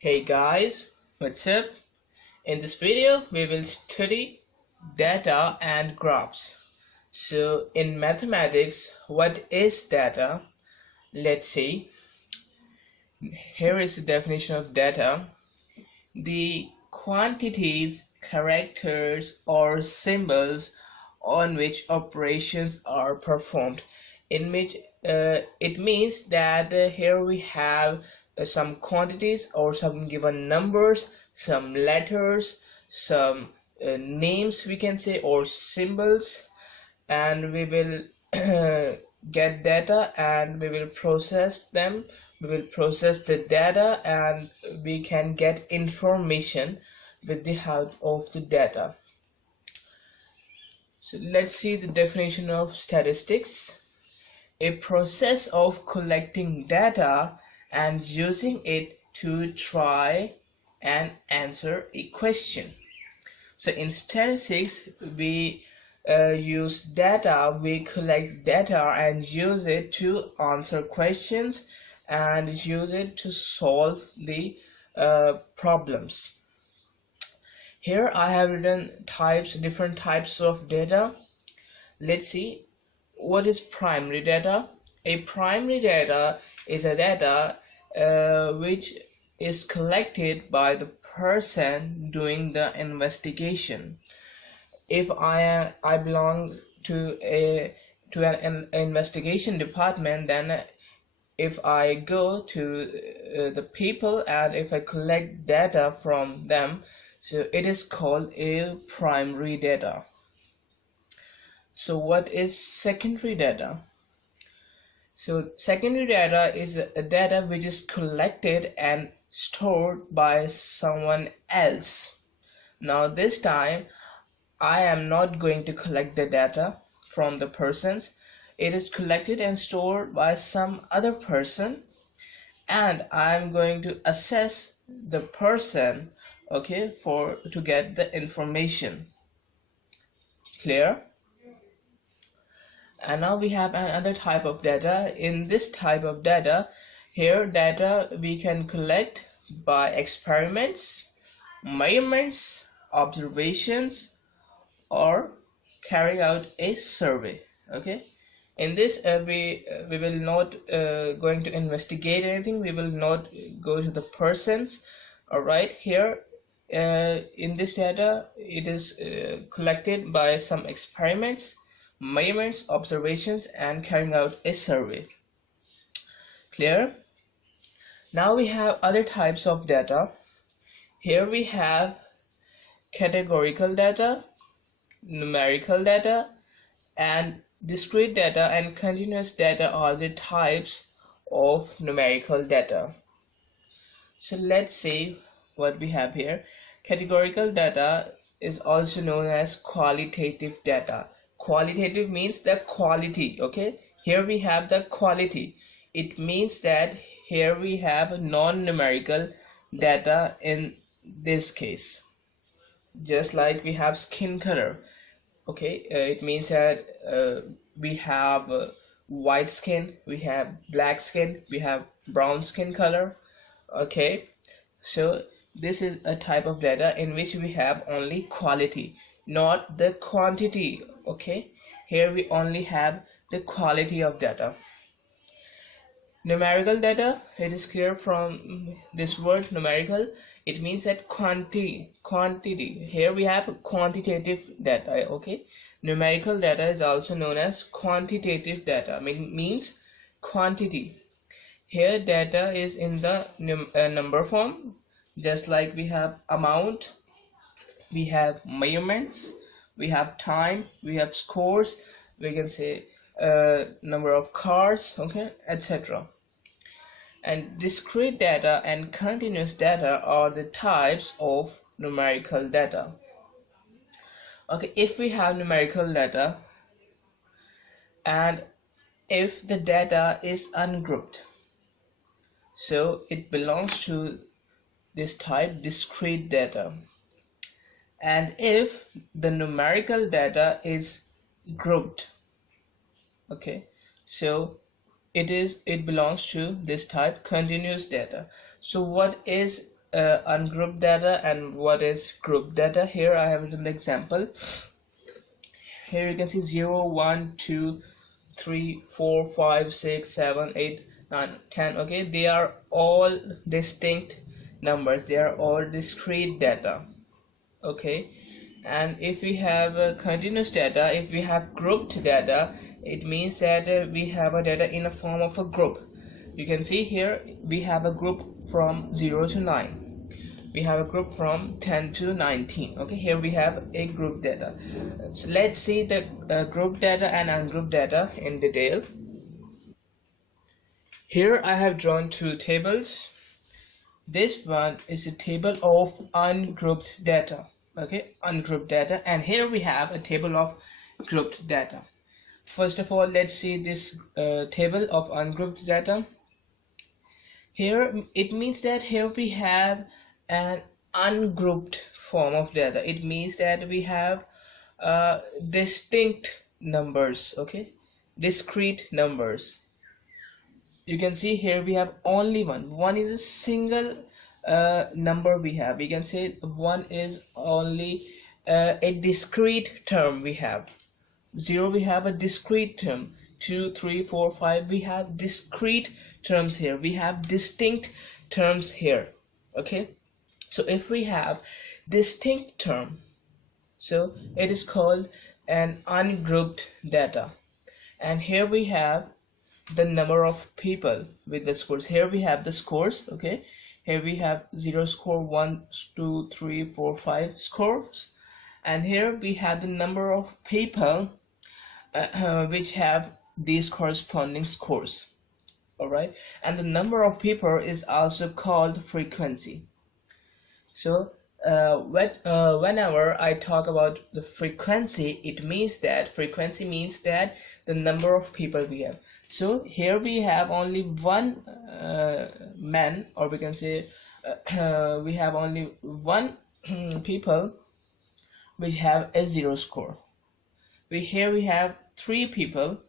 Hey guys, what's up? In this video, we will study data and graphs. So in mathematics, what is data? Let's see. Here is the definition of data. The quantities, characters, or symbols on which operations are performed. In which it means that here we have some quantities or some given numbers, some letters, some names we can say, or symbols, and we will get data and we will process them. We will process the data and we can get information with the help of the data. So let's see the definition of statistics. A process of collecting data and using it to try and answer a question. So in statistics, we use data, we collect data and use it to answer questions and use it to solve the problems. Here I have written different types of data. Let's see, what is primary data? A primary data is a data which is collected by the person doing the investigation. If I belong to an investigation department, then if I go to the people and if I collect data from them, so it is called a primary data. So what is secondary data? So secondary data is a data which is collected and stored by someone else. Now this time I am not going to collect the data from the persons. It is collected and stored by some other person, and I am going to assess the person, okay, to get the information. Clear? And now we have another type of data. In this type of data, here data we can collect by experiments, measurements, observations, or carrying out a survey. Okay, in this we will not going to investigate anything. We will not go to the persons. All right, here in this data it is collected by some experiments, measurements, observations, and carrying out a survey. Clear? Now we have other types of data. Here we have categorical data, numerical data, and discrete data and continuous data are the types of numerical data. So let's see what we have here. Categorical data is also known as qualitative data. Qualitative means the quality. Okay, here we have the quality. It means that here we have non-numerical data in this case, just like we have skin color. Okay, it means that we have white skin, we have black skin, we have brown skin color. Okay, so this is a type of data in which we have only quality, not the quantity. Okay, here we only have the quality of data. Numerical data, it is clear from this word numerical, it means that quantity. Here we have quantitative data. Okay, numerical data is also known as quantitative data, means quantity. Here data is in the number form, just like we have amount, we have measurements, we have time, we have scores, we can say number of cars, okay, etc. And discrete data and continuous data are the types of numerical data. Okay, if we have numerical data and if the data is ungrouped, so it belongs to this type, discrete data. And if the numerical data is grouped, okay, so it belongs to this type, continuous data. So what is ungrouped data and what is grouped data. Here I have written the example. Here you can see 0, 1, 2, 3, 4, 5, 6, 7, 8, 9, 10. Okay, they are all distinct numbers, they are all discrete data. Okay, and if we have continuous data, if we have grouped data, it means that we have a data in a form of a group. You can see here we have a group from 0 to 9, we have a group from 10 to 19. Okay, here we have a group data. So let's see the group data and ungrouped data in detail. Here I have drawn two tables. This one is a table of ungrouped data. Okay, ungrouped data, and here we have a table of grouped data. First of all, let's see this table of ungrouped data. Here it means that here we have an ungrouped form of data. It means that we have distinct numbers, okay, discrete numbers. You can see here we have only one is a single number we have. We can say one is only a discrete term we have. 0 we have a discrete term. 2, 3, 4, 5 we have discrete terms here. We have distinct terms here. Okay, so if we have distinct term, so it is called an ungrouped data. And here we have the number of people with the scores. Here we have the scores. Okay, here we have 0 score, 1, 2, 3, 4, 5 scores, and here we have the number of people which have these corresponding scores. All right, and the number of people is also called frequency. So whenever I talk about the frequency, it means that frequency means that the number of people we have. So here we have only one man, or we can say we have only one people which have a 0 score. Here we have 3 people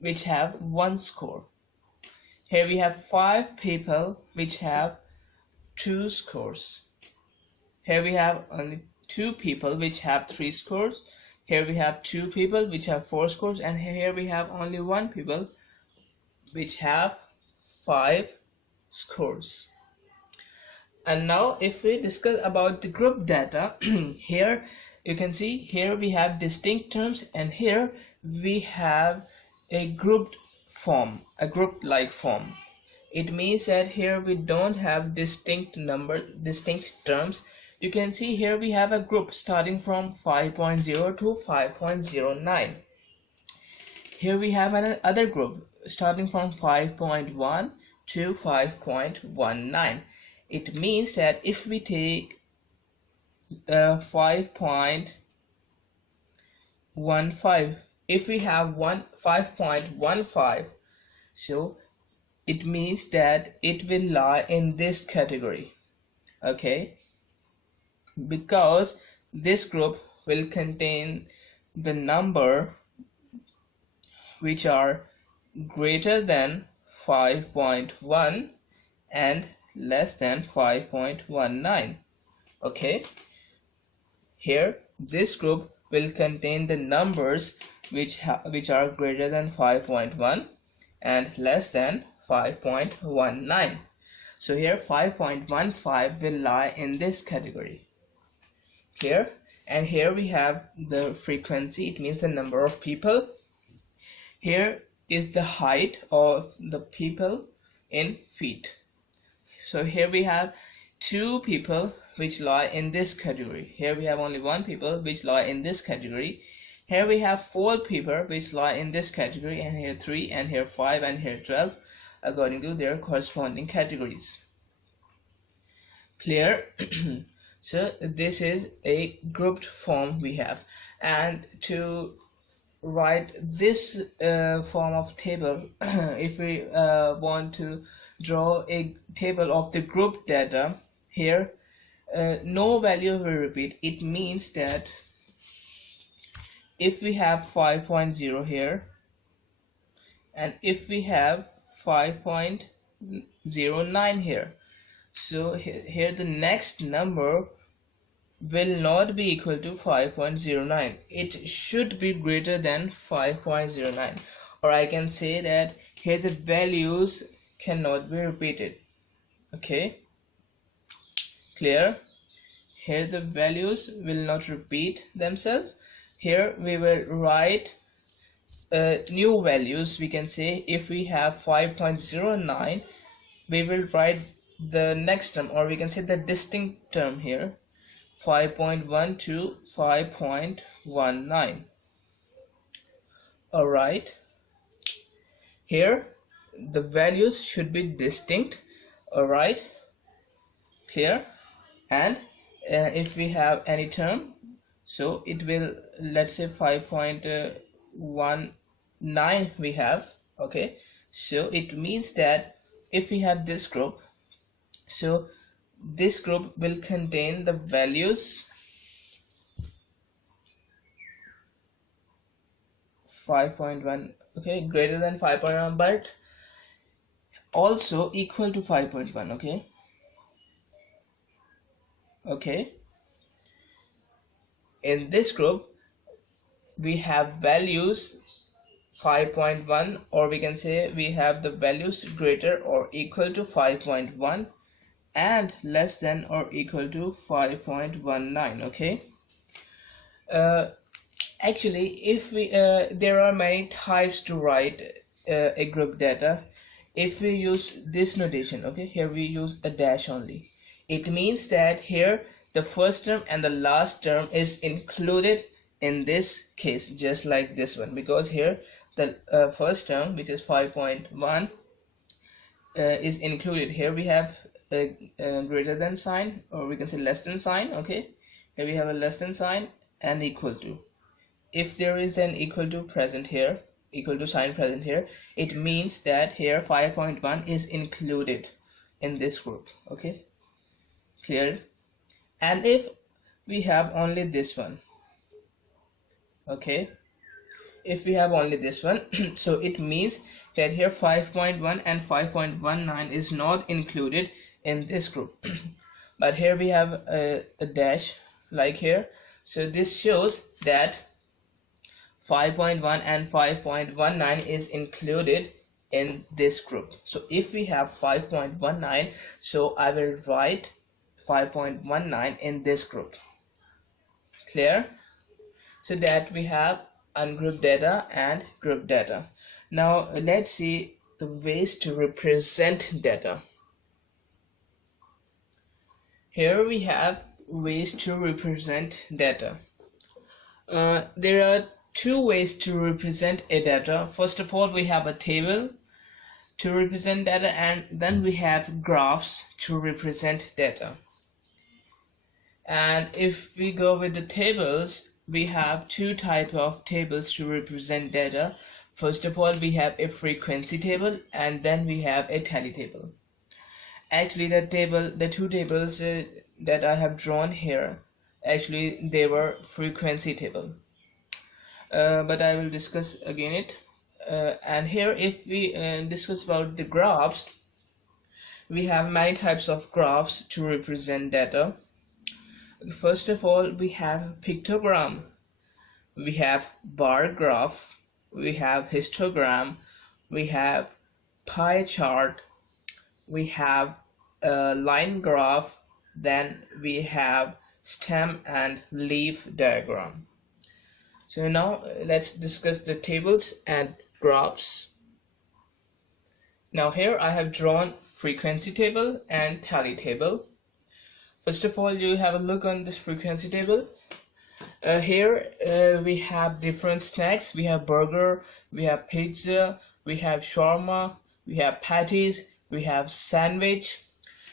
which have 1 score. Here we have 5 people which have 2 scores. Here we have only 2 people which have 3 scores. Here we have 2 people which have 4 scores, and here we have only 1 people which have 5 scores. And now if we discuss about the group data, here you can see here we have distinct terms, and here we have a grouped form, a group like form. It means that here we don't have distinct terms. You can see here we have a group starting from 5.0 to 5.09. Here we have another group starting from 5.1 to 5.19. It means that if we take 5.15, if we have 5.15, so it means that it will lie in this category. Okay, because this group will contain the number which are greater than 5.1 and less than 5.19. okay, here this group will contain the numbers which are greater than 5.1 and less than 5.19. so here 5.15 will lie in this category here. And here we have the frequency, it means the number of people. Here is the height of the people in feet. So here we have 2 people which lie in this category. Here we have only 1 people which lie in this category. Here we have 4 people which lie in this category, and here 3, and here 5, and here 12, according to their corresponding categories. Clear? So this is a grouped form we have, and to write this form of table, if we want to draw a table of the group data, here no value will repeat. It means that if we have 5.0 here, and if we have 5.09 here, So here the next number will not be equal to 5.09. It should be greater than 5.09, or I can say that here the values cannot be repeated. Okay, clear? Here the values will not repeat themselves. Here we will write new values. We can say if we have 5.09, we will write the next term, or we can say the distinct term here, 5.1 to 5.19. Alright, here the values should be distinct. Alright, clear? And if we have any term, so it will, let's say 5.19 we have. Okay, so it means that if we have this group, so this group will contain the values 5.1, okay, greater than 5.1, but also equal to 5.1. okay, in this group we have values 5.1, or we can say we have the values greater or equal to 5.1 and less than or equal to 5.19. okay, actually if we there are many types to write a group data. If we use this notation, okay, here we use a dash only. It means that here the first term and the last term is included in this case, just like this one, because here the first term, which is 5.1, is included. Here we have a greater than sign, or we can say less than sign. Okay, here we have a less than sign and equal to. If there is an equal to present here, equal to sign present here, it means that here 5.1 is included in this group. Okay, clear? And if we have only this one, okay, if we have only this one, so it means that here 5.1 and 5.19 is not included in this group. But here we have a dash like here, so this shows that 5.1 and 5.19 is included in this group. So if we have 5.19, so I will write 5.19 in this group. Clear? So that we have ungrouped data and group data. Now let's see the ways to represent data. Here we have ways to represent data. There are two ways to represent a data. First of all, we have a table to represent data, and then we have graphs to represent data. And if we go with the tables, we have two types of tables to represent data. First of all, we have a frequency table, and then we have a tally table. Actually, the two tables that I have drawn here, actually they were frequency table. But I will discuss again it. And here, if we discuss about the graphs, we have many types of graphs to represent data. First of all, we have pictogram, we have bar graph, we have histogram, we have pie chart, we have a line graph, then we have stem and leaf diagram. So now let's discuss the tables and graphs. Now here I have drawn frequency table and tally table. First of all, you have a look on this frequency table. Here we have different snacks. We have burger, we have pizza, we have shawarma, we have patties, we have sandwich.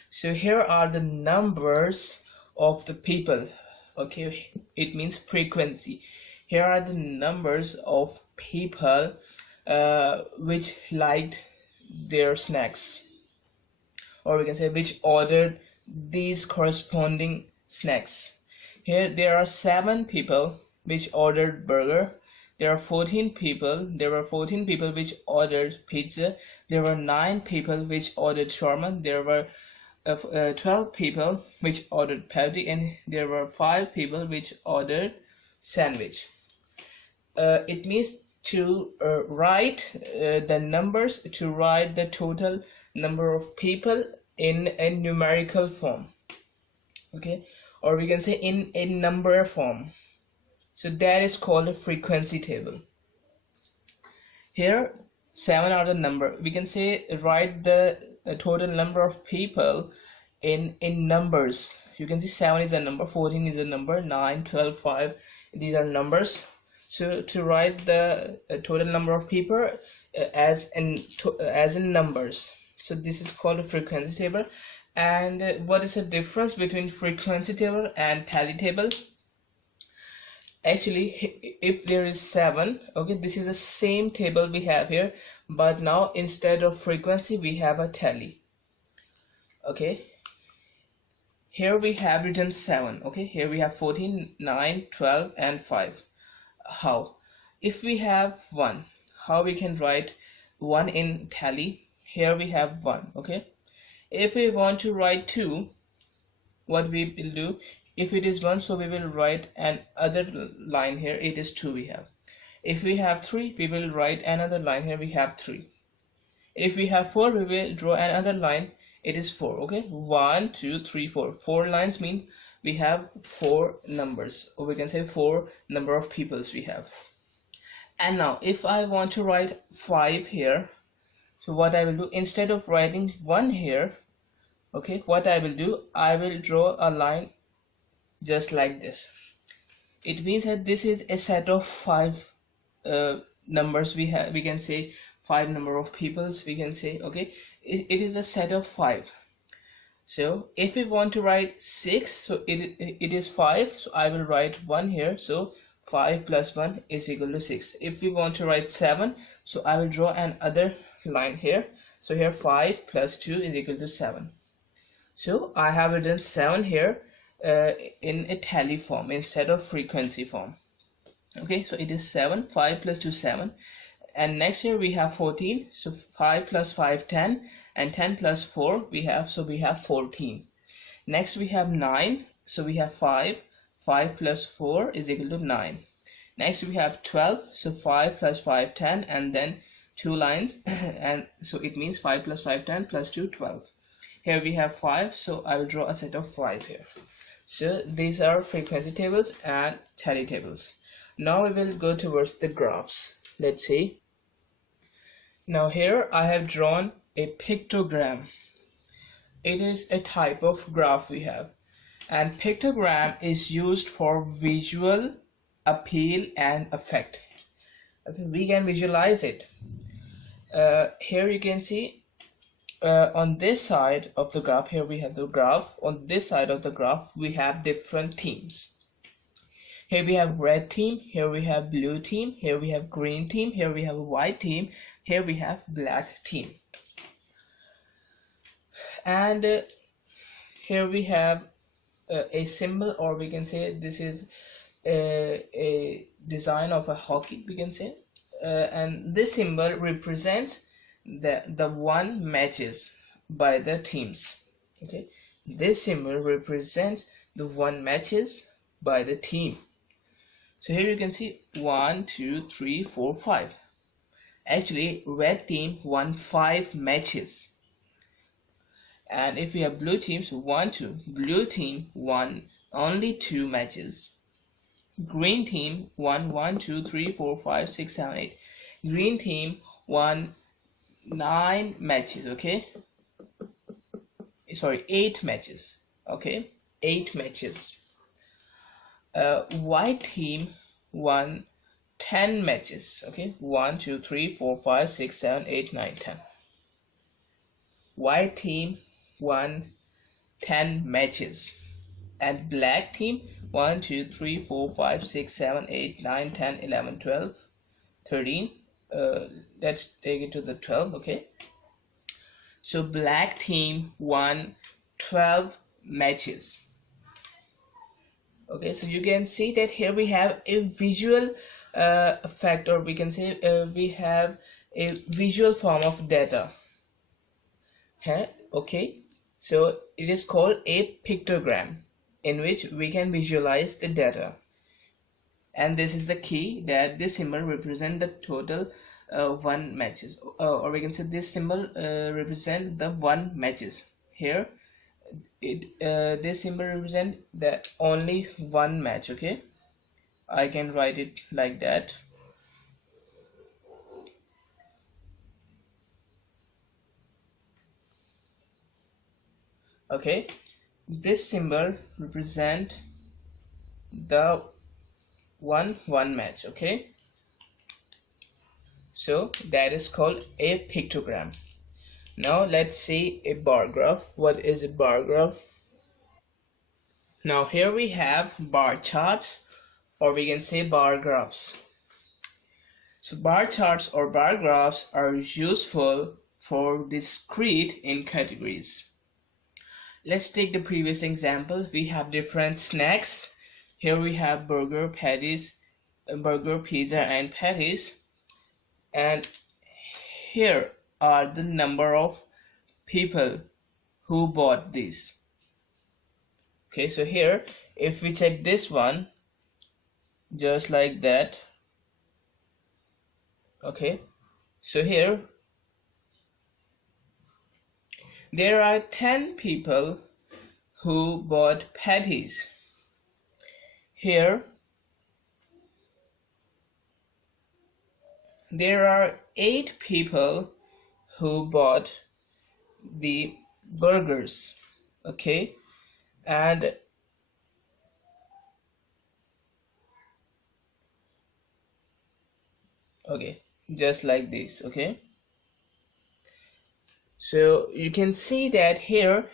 So here are the numbers of the people. Okay, it means frequency. Here are the numbers of people which liked their snacks, or we can say which ordered these corresponding snacks. Here there are 7 people which ordered burger. There were 14 people which ordered pizza. There were 9 people which ordered shawarma. There were of 12 people which ordered patty, and there were 5 people which ordered sandwich. It means to write the numbers, to write the total number of people in a numerical form, okay, or we can say in a number form. So that is called a frequency table. Here 7 are the number. We can say write the total number of people in numbers. You can see 7 is a number, 14 is a number, 9, 12, 5, these are numbers. So to write the total number of people as in numbers. So this is called a frequency table. And what is the difference between frequency table and tally table? Actually, if there is 7, okay, this is the same table we have here, but now instead of frequency we have a tally. Okay, here we have written 7. Okay, here we have 14, 9, 12 and 5. How? If we have 1, how we can write 1 in tally? Here we have 1. Okay, if we want to write 2, what we will do? If it is 1, so we will write an other line here, it is 2 we have. If we have 3, we will write another line here, we have 3. If we have 4, we will draw another line, it is 4. Okay, 1, 2, 3, 4. 4 lines mean we have 4 numbers, or we can say 4 number of peoples we have. And now if I want to write 5 here, so what I will do, instead of writing 1 here, okay, what I will do, I will draw a line just like this. It means that this is a set of 5 numbers we have. We can say 5 number of peoples, we can say, okay, it is a set of 5. So if we want to write 6, so it is 5, so I will write 1 here, so 5 plus 1 is equal to 6. If we want to write 7, so I will draw another line here, so here 5 plus 2 is equal to 7. So I have written 7 here in a tally form instead of frequency form. Okay, so it is 7, 5 plus 2, 7, and next here we have 14, so 5 plus 5, 10, and 10 plus 4 we have, so we have 14. Next we have 9, so we have 5 plus 4 is equal to 9. Next we have 12, so 5 plus 5, 10, and then 2 lines and so it means 5 plus 5, 10 plus 2, 12. Here we have 5, so I will draw a set of 5 here. So these are frequency tables and tally tables. Now we will go towards the graphs. Let's see. Now here I have drawn a pictogram. It is a type of graph we have, and pictogram is used for visual appeal and effect. Okay, we can visualize it. Here you can see on this side of the graph, here we have the graph. On this side of the graph we have different themes. Here we have red theme, here we have blue theme, here we have green theme, here we have white theme, here we have black theme. And here we have a symbol, or we can say this is a design of a hockey, we can say, and this symbol represents the won matches by the teams. Okay, this symbol represents the won matches by the team. So here you can see 1, 2, 3, 4, 5. Actually red team won 5 matches, and if we have blue teams, 1, 2, blue team won only 2 matches. Green team won 1, 2, 3, 4, 5, 6, 7, 8. Green team won 9 matches. Okay, sorry, 8 matches. Okay, 8 matches. White team won 10 matches. Okay, 1, 2, 3, 4, 5, 6, 7, 8, 9, 10. White team won 10 matches, and black team 1, 2, 3, 4, 5, 6, 7, 8, 9, 10, 11, 12, 13. Let's take it to the 12. Okay, so black team won 12 matches. Okay, so you can see that here we have a visual effect, or we can say we have a visual form of data. Okay, So it is called a pictogram, in which we can visualize the data. And this is the key, that this symbol represent the total one matches, or we can say this symbol represent the one matches. Here this symbol represent the only one match. Okay, I can write it like that. Okay, this symbol represent the one match. Okay, so that is called a pictogram. Now let's see a bar graph. What is a bar graph? Now here we have bar charts, or we can say bar graphs. So bar charts or bar graphs are useful for discrete in categories. Let's take the previous example. We have different snacks. Here we have burger, patties, burger, pizza and patties. And here are the number of people who bought these. Okay, so here if we check this one, just like that. Okay, so here there are 10 people who bought patties. Here there are 8 people who bought the burgers. Okay, and okay, just like this. Okay, so you can see that here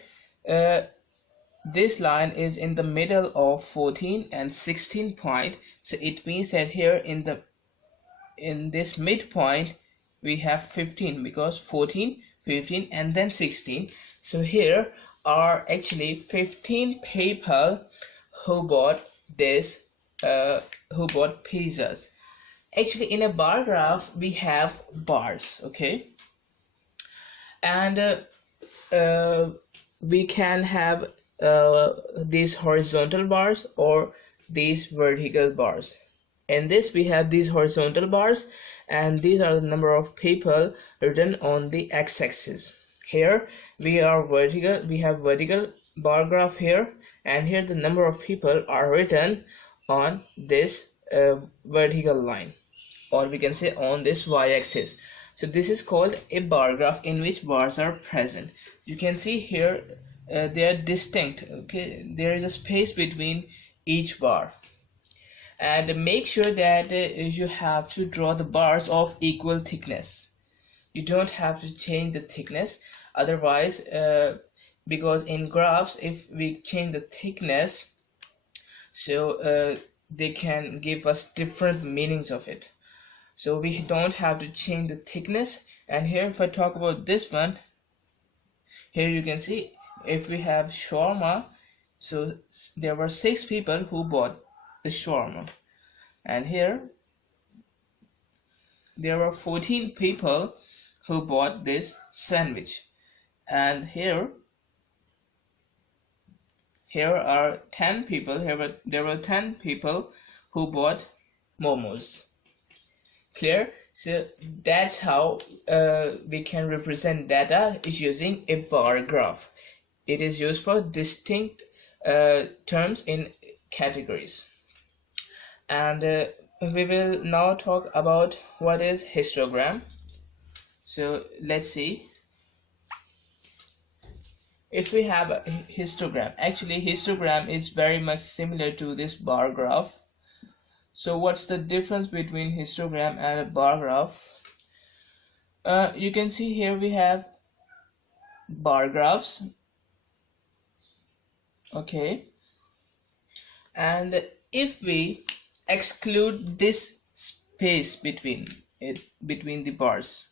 this line is in the middle of 14 and 16 point. So it means that here in this midpoint we have 15, because 14, 15 and then 16. So here are actually 15 people who bought this who bought pizzas. Actually in a bar graph we have bars. Okay, and we can have these horizontal bars or these vertical bars. In this we have these horizontal bars, and these are the number of people written on the x-axis. Here we have vertical bar graph here, and here the number of people are written on this vertical line, or we can say on this y-axis. So this is called a bar graph in which bars are present. You can see here they are distinct. Okay, there is a space between each bar, and make sure that you have to draw the bars of equal thickness. You don't have to change the thickness, otherwise because in graphs if we change the thickness, so they can give us different meanings of it. So we don't have to change the thickness. And here if I talk about this one, here you can see if we have shawarma, so there were 6 people who bought the shawarma, and here there were 14 people who bought this sandwich, and here are 10 people. There were 10 people who bought momos. Clear? So that's how we can represent data using a bar graph. It is used for distinct terms in categories. And we will now talk about what is histogram. So let's see. If we have a histogram, actually histogram is very much similar to this bar graph. So what's the difference between histogram and a bar graph? You can see here we have bar graphs. Okay, and if we exclude this space between the bars,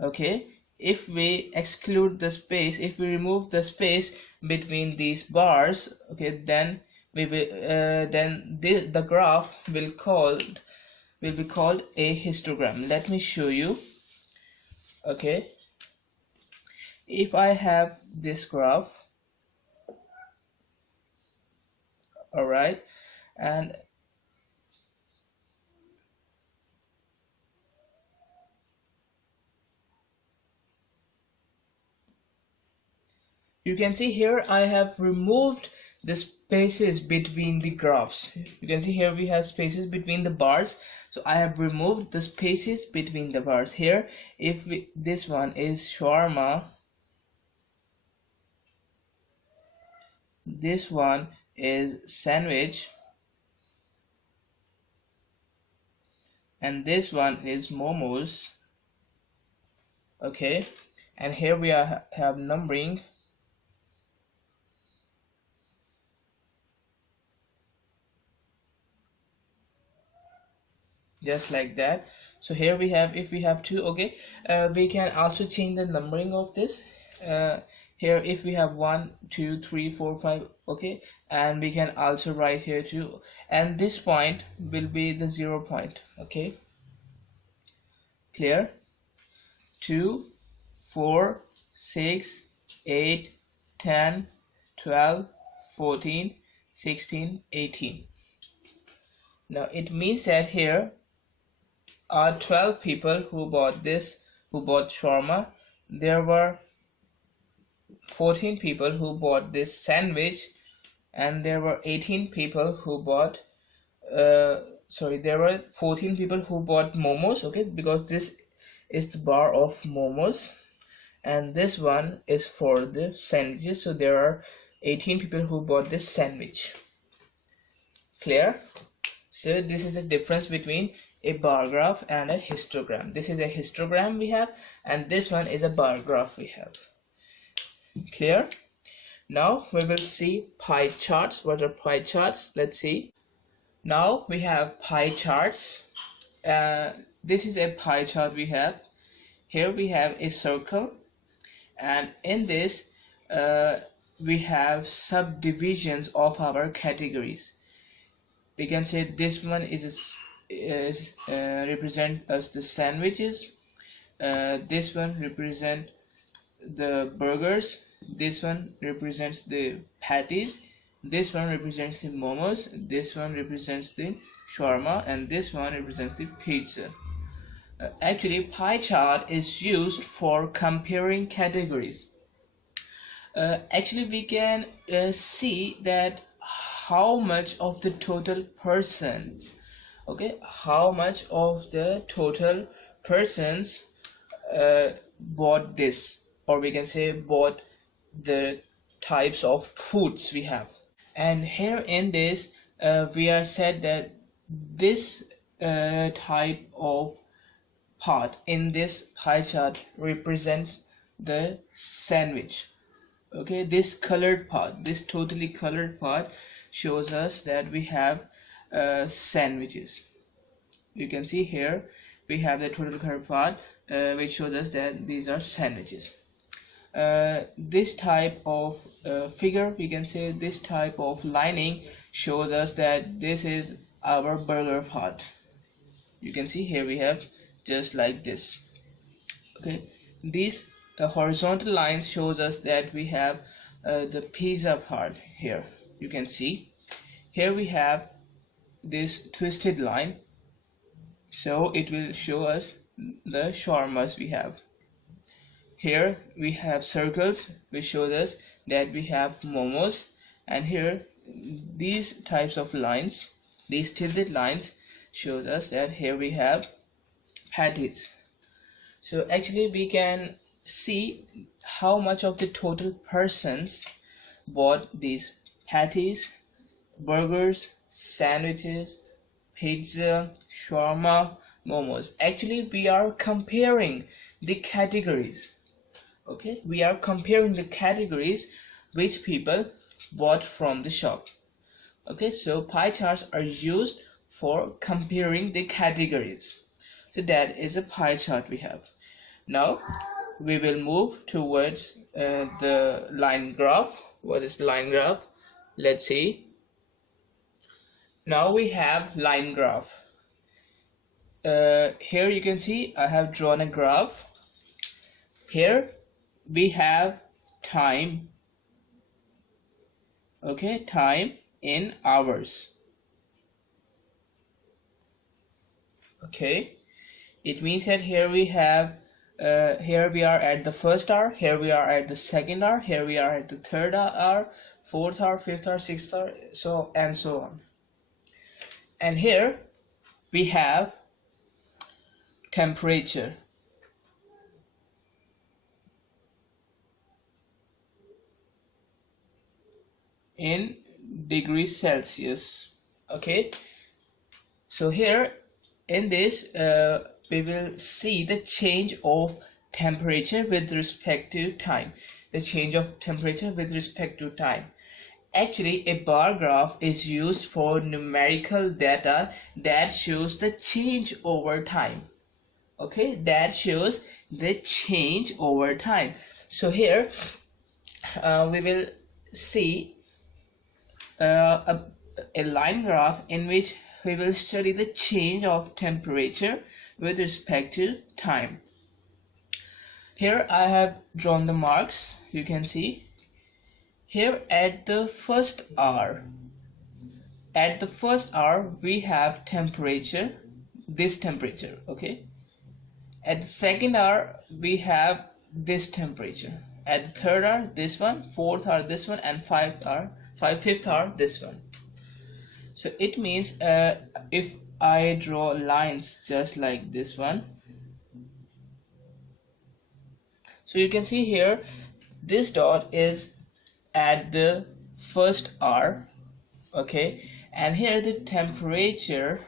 okay, if we exclude the space, if we remove the space between these bars, okay, then we will then the graph will be called a histogram. Let me show you. Okay, if I have this graph, all right, and you can see here I have removed the spaces between the graphs. You can see here we have spaces between the bars, so I have removed the spaces between the bars. Here if this one is shawarma, this one is sandwich, and this one is momos. Okay, and here we have numbering. Just like that. So here we have, if we have two, okay, we can also change the numbering of this. Here if we have 1 2 3 4 5, okay, and we can also write here 2, and this point will be the 0 point. Okay, clear? 2 4 6 8 10 12 14 16 18. Now it means that here are 12 people who bought this, who bought shawarma. There were 14 people who bought this sandwich, and there were 18 people who bought there were 14 people who bought momos. Okay, because this is the bar of momos, and this one is for the sandwiches, so there are 18 people who bought this sandwich. Clear? So this is the difference between a bar graph and a histogram. This is a histogram we have, and this one is a bar graph we have. Clear? Now we will see pie charts. What are pie charts? Let's see. Now we have pie charts. This is a pie chart we have. Here we have a circle, and in this we have subdivisions of our categories. We can say this one represent us the sandwiches, this one represent the burgers, this one represents the patties, this one represents the momos, this one represents the shawarma, and this one represents the pizza. Actually, pie chart is used for comparing categories. Actually, we can see that how much of the total person, okay, how much of the total persons bought this, or we can say bought the types of foods we have. And here in this we are said that this type of part in this pie chart represents the sandwich. Okay, this colored part, this totally colored part shows us that we have sandwiches. You can see here we have the total colored part which shows us that these are sandwiches. This type of figure, we can say this type of lining shows us that this is our burger part. You can see here we have just like this. Okay, these horizontal lines shows us that we have the pizza part here. You can see here we have this twisted line, so it will show us the shawarmas we have. Here we have circles which shows us that we have momos, and here these types of lines, these tilted lines, shows us that here we have patties. So actually we can see how much of the total persons bought these patties, burgers, sandwiches, pizza, shawarma, momos. Actually we are comparing the categories. Okay, we are comparing the categories which people bought from the shop. Okay, so pie charts are used for comparing the categories. So that is a pie chart we have. Now we will move towards the line graph. What is line graph? Let's see. Now we have line graph. Here you can see I have drawn a graph. Here we have time, okay, time in hours. Okay, it means that here we have here we are at the first hour, here we are at the second hour, here we are at the third hour, fourth hour, fifth hour, sixth hour, so and so on. And here we have temperature. In degrees Celsius. Okay, so here in this we will see the change of temperature with respect to time. The change of temperature with respect to time. Actually, a bar graph is used for numerical data that shows the change over time. Okay, that shows the change over time. So here we will see a line graph in which we will study the change of temperature with respect to time. Here I have drawn the marks. You can see here at the first hour. At the first hour we have temperature, this temperature, okay. At the second hour we have this temperature. At the third hour this one, fourth hour this one, and fifth hour this one. So it means if I draw lines just like this one, so you can see here this dot is at the first hour, okay, and here the temperature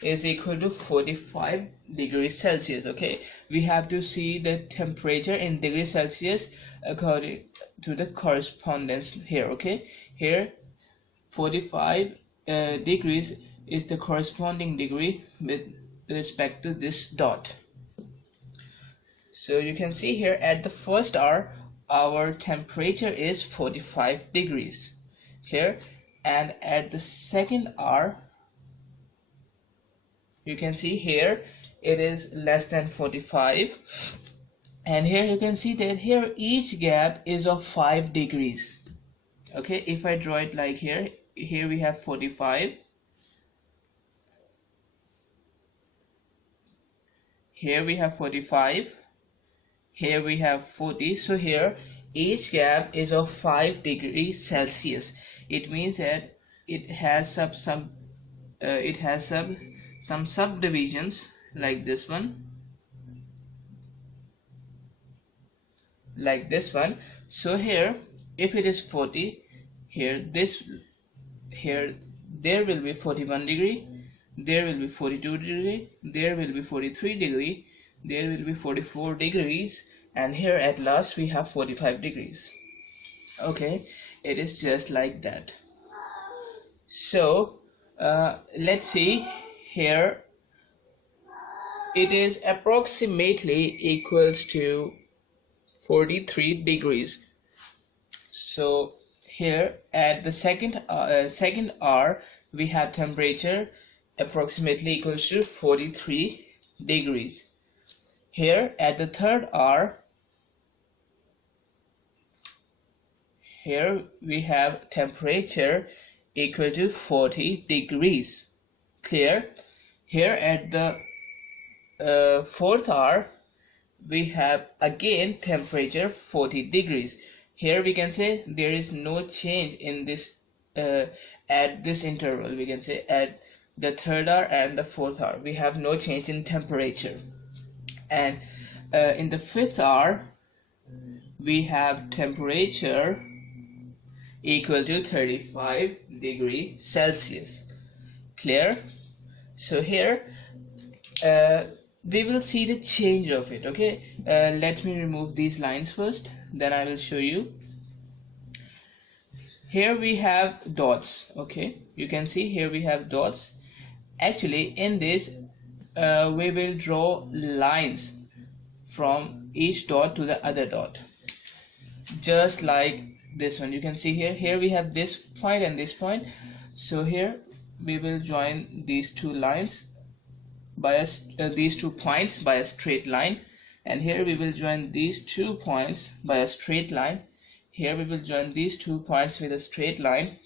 is equal to 45 degrees Celsius. Okay, we have to see the temperature in degrees Celsius according to the correspondence here. Okay, here 45 degrees is the corresponding degree with respect to this dot. So you can see here at the first hour our temperature is 45 degrees here, and at the second hour you can see here it is less than 45, and here you can see that here each gap is of 5 degrees. Okay, if I draw it like here we have 45, here we have 45, here we have 40. So here each gap is of 5 degrees Celsius. It means that it has some subdivisions like this one, like this one. So here if it is 40, here there will be 41 degree, there will be 42 degree, there will be 43 degree, there will be 44 degrees, and here at last we have 45 degrees. Okay, it is just like that. So let's see here, it is approximately equals to 43 degrees. So here at the second hour we have temperature approximately equals to 43 degrees. Here at the third hour, here we have temperature equal to 40 degrees. Clear? Here at the fourth hour we have again temperature 40 degrees. Here we can say there is no change in this at this interval. We can say at the third hour and the fourth hour we have no change in temperature, and in the fifth hour we have temperature equal to 35 degrees Celsius. Clear? So here we will see the change of it. Okay, let me remove these lines first, then I will show you. Here we have dots. Okay, you can see here we have dots. Actually in this we will draw lines from each dot to the other dot, just like this one. You can see here we have this point and this point. So here we will join these two lines by these 2 points by a straight line. and here we will join these 2 points by a straight line. Here we will join these 2 points with a straight line.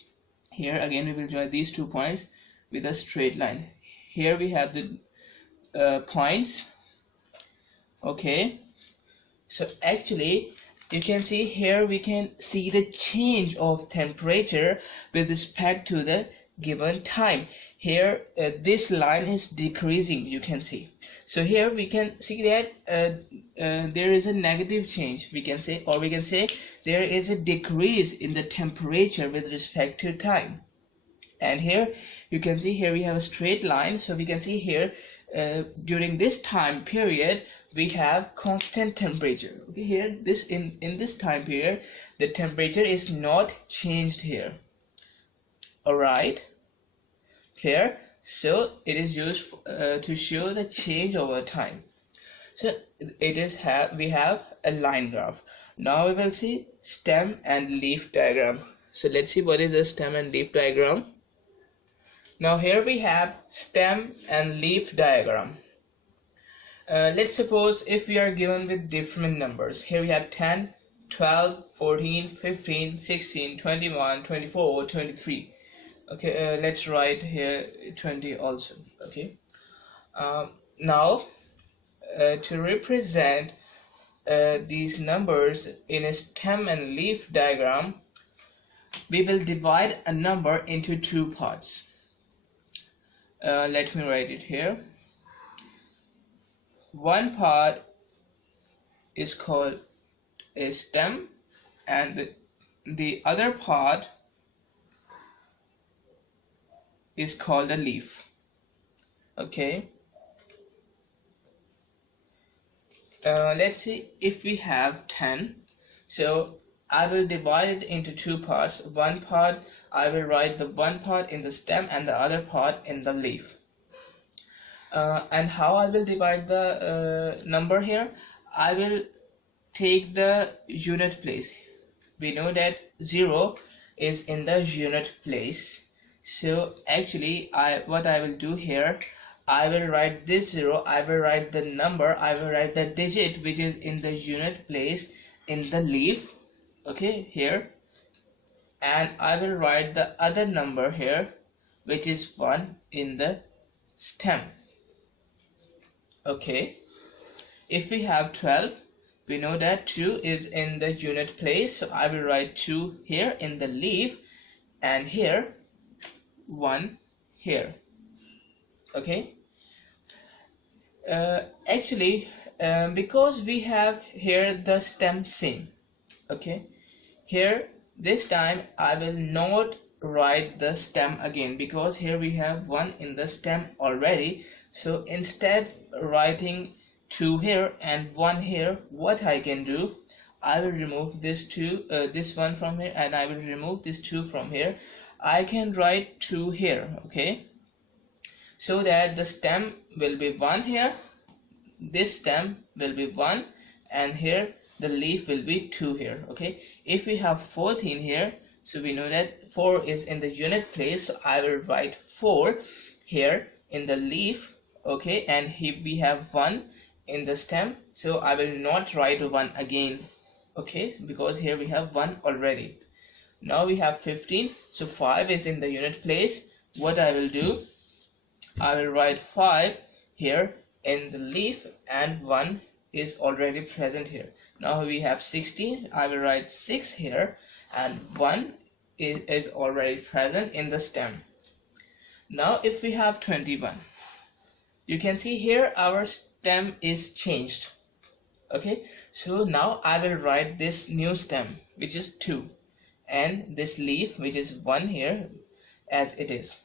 Here again we will join these 2 points with a straight line. Here we have the points. Okay, so actually you can see here we can see the change of temperature with respect to the given time. Here this line is decreasing, you can see. So here we can see that there is a negative change, we can say, or we can say there is a decrease in the temperature with respect to time. And here you can see here we have a straight line, so we can see here during this time period we have constant temperature. Okay, here this in this time period the temperature is not changed here. All right, clear? So it is used to show the change over time. So we have a line graph. Now we will see stem and leaf diagram. So let's see what is a stem and leaf diagram. Now here we have stem and leaf diagram. Let's suppose if we are given with different numbers. Here we have 10, 12, 14, 15, 16, 21, 24, 23. Okay, let's write here 20 also. Okay, now to represent these numbers in a stem and leaf diagram, we will divide a number into 2 parts. Let me write it here. One part is called a stem and the other part is called a leaf. Okay, let's see if we have 10. So I will divide it into 2 parts. One part I will write the one part in the stem and the other part in the leaf. And how I will divide the number here? I will take the unit place. We know that 0 is in the unit place. So actually what I will do here, I will write this 0, I will write the number, I will write the digit which is in the unit place in the leaf. Okay, here, and I will write the other number here which is 1 in the stem. Okay, if we have 12, we know that 2 is in the unit place, so I will write 2 here in the leaf and here 1 here. Okay, actually because we have here the stem same. Okay, here this time I will not write the stem again because here we have 1 in the stem already. So instead writing 2 here and 1 here, what I can do, I will remove this 2 this 1 from here and I will remove this 2 from here. I can write 2 here. Okay, so that the stem will be 1 here, this stem will be 1, and here the leaf will be 2 here. Okay, if we have 14 here, so we know that 4 is in the unit place, so I will write 4 here in the leaf. Okay, and here we have 1 in the stem, so I will not write 1 again. Okay, because here we have 1 already. Now we have 15, so 5 is in the unit place. What I will do, I will write 5 here in the leaf and 1 is already present here. Now we have 16, I will write 6 here and 1 is already present in the stem. Now if we have 21, you can see here our stem is changed. Okay, so now I will write this new stem which is 2 and this leaf which is 1 here as it is.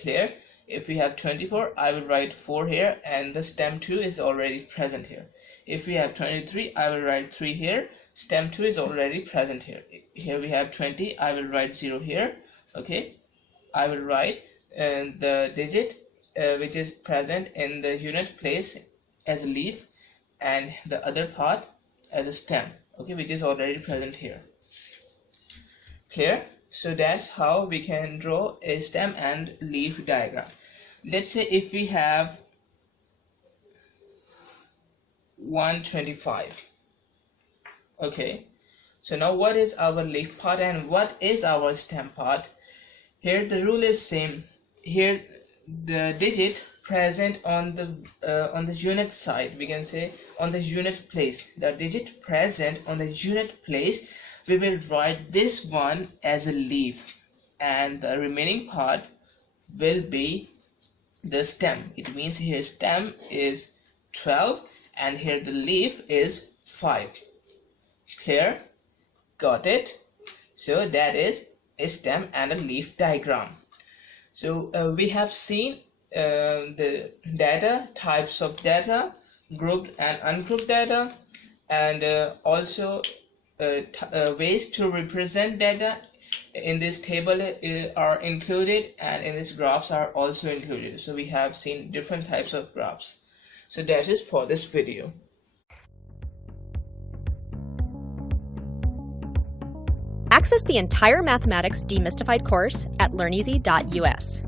Clear? If we have 24, I will write 4 here and the stem 2 is already present here. If we have 23, I will write 3 here, stem 2 is already present here. Here we have 20, I will write 0 here. Okay, I will write the digit which is present in the unit place as a leaf and the other part as a stem. Okay, which is already present here. Clear? So that's how we can draw a stem and leaf diagram. Let's say if we have 125. Okay, so now what is our leaf part and what is our stem part? Here the rule is same. Here the digit present on the unit side, we can say on the unit place, the digit present on the unit place, we will write this one as a leaf, and the remaining part will be the stem. It means here stem is 12 and here the leaf is 5. Clear? Got it? So that is a stem and a leaf diagram. So we have seen the data, types of data, grouped and ungrouped data, and also ways to represent data in this table are included, and in this graphs are also included. So we have seen different types of graphs. So that is for this video. Access the entire Mathematics Demystified course at learneasy.us.